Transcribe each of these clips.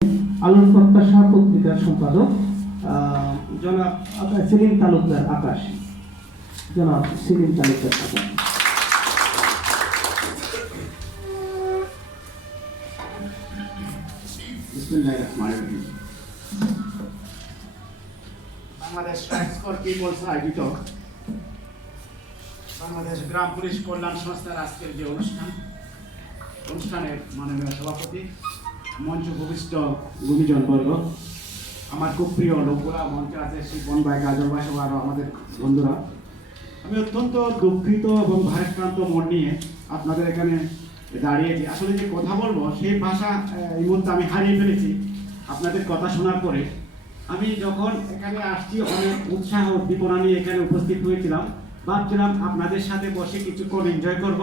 আলোর প্রত্যাশা পত্রিকার সম্পাদক জনাব সেলিম তালুকদার আকাশ। জনাব সেলিম তালুকদার আকাশ। বাংলাদেশ রাইটস ফর পিপলস আয়োজিত বাংলাদেশ গ্রাম পুলিশ কল্যাণ সংস্থার আজকের যে অনুষ্ঠানের মাননীয় সভাপতি, মঞ্চ ভূমিষ্ঠ গুণীজনবর্গ, আমার খুব প্রিয় লোকগুলা মঞ্চে আছে, শিবন ভাই, গাজর ভাই, সহ আরও আমাদের বন্ধুরা, আমি অত্যন্ত দুঃখিত এবং ভারাক্রান্ত মন নিয়ে আপনাদের এখানে দাঁড়িয়েছি। আসলে যে কথা বলবো সেই ভাষা এই মুহূর্তে আমি হারিয়ে ফেলেছি আপনাদের কথা শোনার পরে। আমি যখন এখানে আসছি অনেক উৎসাহ উদ্দীপনা নিয়ে এখানে উপস্থিত হয়েছিলাম, ভাবছিলাম আপনাদের সাথে বসে কিছুক্ষণ এনজয় করব,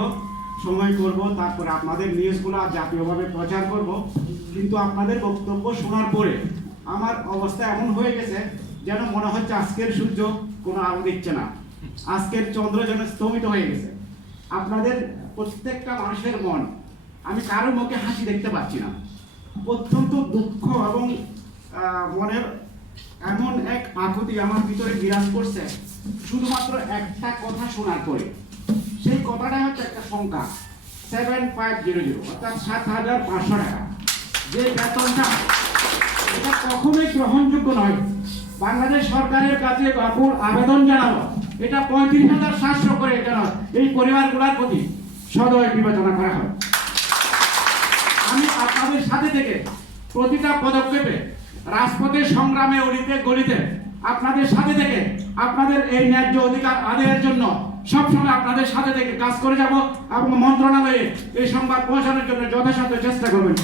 সময় করব, তারপরে আপনাদের নিউজগুলো জাতীয়ভাবে প্রচার করব। কিন্তু আপনাদের বক্তব্য শোনার পরে আমার অবস্থা এমন হয়ে গেছে যেন মনে হচ্ছে আজকের সূর্য কোনো আলো দিচ্ছে না, আজকের চন্দ্র যেন স্তমিত হয়ে গেছে। আপনাদের প্রত্যেকটা মানুষের মন, আমি কারোর মুখে হাসি দেখতে পাচ্ছি না। অত্যন্ত দুঃখ এবং মনের এমন এক আকুতি আমার ভিতরে বিরাজ করছে শুধুমাত্র একটা কথা শোনার পরে। সেই কথাটা হচ্ছে একটা সংখ্যা 7500, অর্থাৎ 7500 টাকা। যে বেতনটা, এটা কখনোই গ্রহণযোগ্য নয়। বাংলাদেশ সরকারের কাছে বাপুর আবেদন জানাবো, এটা 35,700 করে যেন এই পরিবারগুলোর প্রতি সদয় বিবেচনা করা হয়। আমি আপনাদের সাথে থেকে প্রতিটা পদক্ষেপে, রাজপথের সংগ্রামে, অলিতে গলিতে আপনাদের সাথে থেকে আপনাদের এই ন্যায্য অধিকার আদায়ের জন্য সবসময় আপনাদের সাথে থেকে কাজ করে যাব এবং মন্ত্রণালয়ে এই সংবাদ পৌঁছানোর জন্য যথাসাধ্য চেষ্টা করবেন।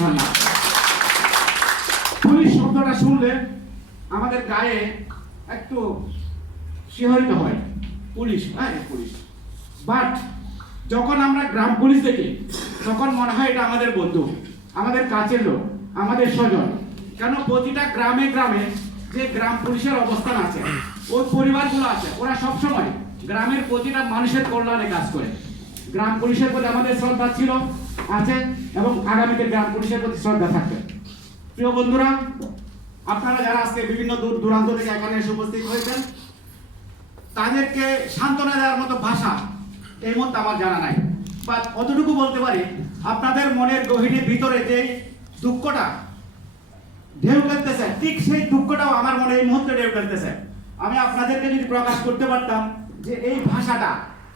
পুলিশ শব্দটা শুনলে আমাদের গায়ে একটু শিহরিত হয়, পুলিশ, হ্যাঁ পুলিশ। বাট যখন আমরা গ্রাম পুলিশ দেখি তখন মনে হয় এটা আমাদের বন্ধু, আমাদের কাছের লোক, আমাদের স্বজন। কেন প্রতিটা গ্রামে গ্রামে যে গ্রাম পুলিশের অবস্থান আছে, ওই পরিবারগুলো আছে, ওরা সবসময় গ্রামের প্রতিটা মানুষের কল্যাণে কাজ করে। গ্রাম পুলিশের প্রতি আমাদের শ্রদ্ধা ছিল, আছে, এবং আগামীতে গ্রাম পুলিশের প্রতি শ্রদ্ধা থাকবে। প্রিয় বন্ধুরা, আপনারা যারা আজকে বিভিন্ন দূর দূরান্ত থেকে এখানে এসে উপস্থিত হয়েছেন, তাদেরকে সান্ত্বনা দেওয়ার মতো ভাষা এই মুহূর্তে আমার জানা নাই। বা অতটুকু বলতে পারি, আপনাদের মনের গভীরের ভিতরে যে দুঃখটা ঢেউ খেলতেছে, ঠিক সেই দুঃখটাও আমার মনে এই মুহূর্তে ঢেউ খেলতেছে। আমি আপনাদেরকে যদি প্রকাশ করতে পারতাম যে এই ভাষাটা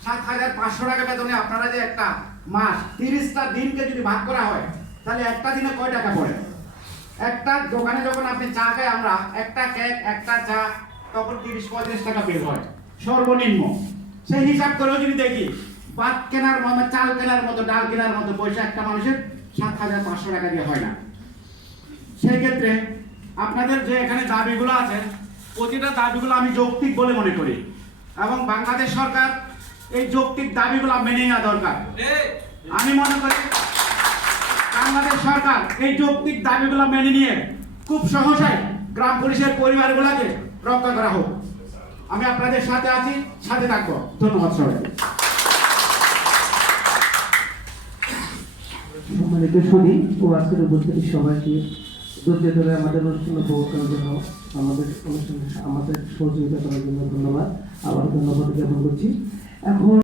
7500 টাকা বেতনে আপনারা যে একটা মাস 30টা দিনকে যদি ভাগ করা হয়, তাহলে একটা দিনে কয় টাকা পড়ে? একটা দোকানে যখন আপনি চা খাই আমরা, একটা কেক, একটা চা, তখন 30-35 টাকা বের হয় সর্বনিম্ন। সেই হিসাব করেও যদি দেখি, ভাত কেনার মতো, চাল কেনার মতো, ডাল কেনার মতো পয়সা একটা মানুষের 7500 টাকা দিয়ে হয় না। সেই ক্ষেত্রে আপনাদের যে এখানে দাবিগুলো আছে, প্রতিটা দাবিগুলো আমি যৌক্তিক বলে মনে করি, এবং বাংলাদেশ সরকার এই যৌক্তিক দাবিগুলো মেনে নেওয়া দরকার। আমি মনে করি বাংলাদেশ সরকার এই যৌক্তিক দাবিগুলো মেনে নিয়ে খুব সহজেই গ্রাম পুলিশের পরিবারগুলোকে রক্ষা করা হোক। আমি আপনাদের সাথে আছি, সাথে থাকবো। ধন্যবাদ সবাইকে। সম্মানিত শুনি ও আজকের উপস্থিত সবাইকে ধৈর্য ধরে আমাদের অনুষ্ঠানে উপভোগ করার জন্য, আমাদের সহযোগিতা করার জন্য ধন্যবাদ। আবার ধন্যবাদ জ্ঞাপন করছি। এখন